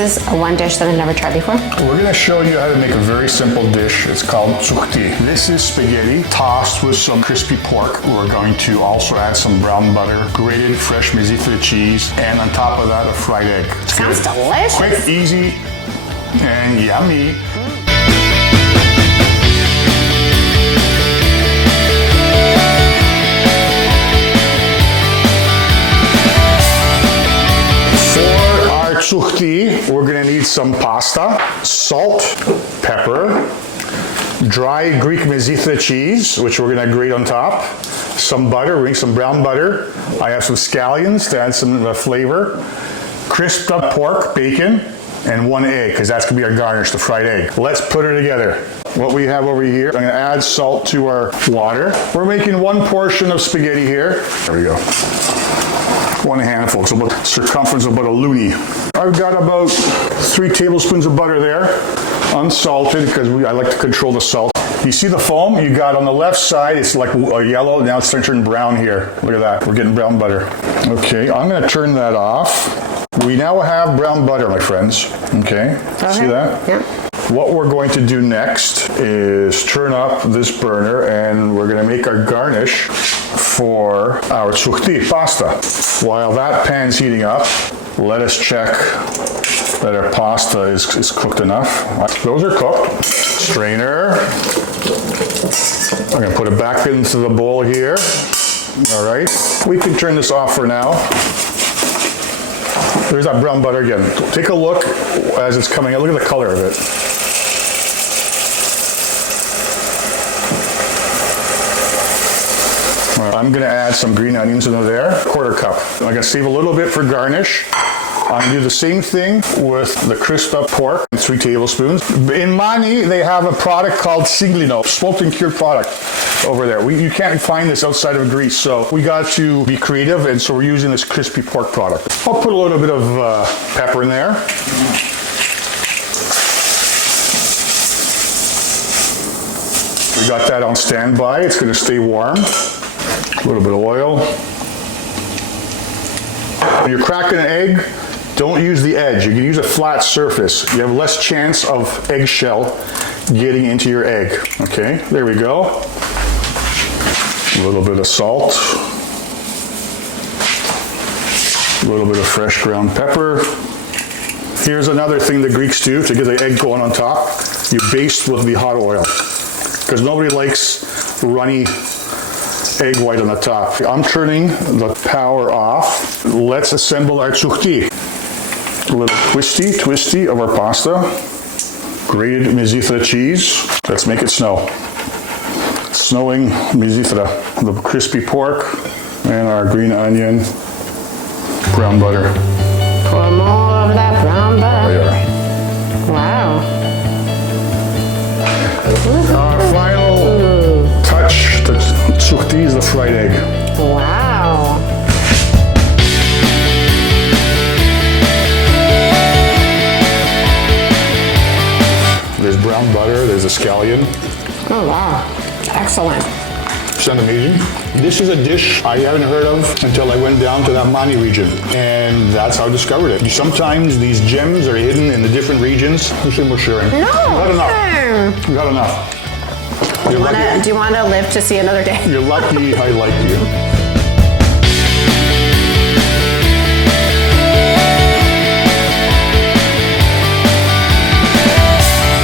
is one dish that I've never tried before. We're going to show you how to make a very simple dish. It's called Tsouchti. This is spaghetti tossed with some crispy pork. We're going to also add some brown butter, grated fresh mizithra cheese, and on top of that, a fried egg. Sounds delicious. Quick, easy, and yummy. Tsouchti, we're gonna need some pasta, salt, pepper, dry Greek mizithra cheese, which we're gonna grate on top, some butter, we're gonna some brown butter. I have some scallions to add some flavor, crisped up pork, bacon, and one egg, because that's gonna be our garnish, the fried egg. Let's put it together. What we have over here, I'm gonna add salt to our water. We're making one portion of spaghetti here. There we go. One handful, so about circumference of about a loonie. I've got about 3 tablespoons of butter there, unsalted, because I like to control the salt. You see the foam you got on the left side, it's like yellow, now it's starting to turn brown here. Look at that, we're getting brown butter. Okay, I'm gonna turn that off. We now have brown butter, my friends, okay? See that? Yeah. What we're going to do next is turn up this burner and we're gonna make our garnish for our tsouchti pasta. While that pan's heating up, let us check that our pasta is cooked enough. Those are cooked. Strainer. I'm gonna put it back into the bowl here. All right, we can turn this off for now. There's that brown butter again. Take a look as it's coming out. Look at the color of it. I'm gonna add some green onions into there, 1/4 cup. I'm gonna save a little bit for garnish. I'm gonna do the same thing with the crisped up pork, 3 tablespoons. In Mani, they have a product called singlino, smoked and cured product over there. You can't find this outside of Greece, so we got to be creative, and so we're using this crispy pork product. I'll put a little bit of pepper in there. We got that on standby. It's gonna stay warm. A little bit of oil. When you're cracking an egg, don't use the edge. You can use a flat surface. You have less chance of eggshell getting into your egg. Okay, there we go. A little bit of salt. A little bit of fresh ground pepper. Here's another thing the Greeks do to get the egg going on top. You baste with the hot oil, because nobody likes runny egg white on the top. I'm turning the power off. Let's assemble our tsouchti. A little twisty of our pasta. Grated mizithra cheese. Let's make it snow. Snowing mizithra. The crispy pork and our green onion, brown butter. Pour more of that brown butter. There. Wow. Our final touch to tsouchti is the fried egg. Wow. There's brown butter, there's a scallion. Oh wow, excellent. Sound amazing? This is a dish I haven't heard of until I went down to that Mani region, and that's how I discovered it. Sometimes these gems are hidden in the different regions. We're sharing. No, Not enough. We got enough. Do you want to live to see another day? You're lucky I like you.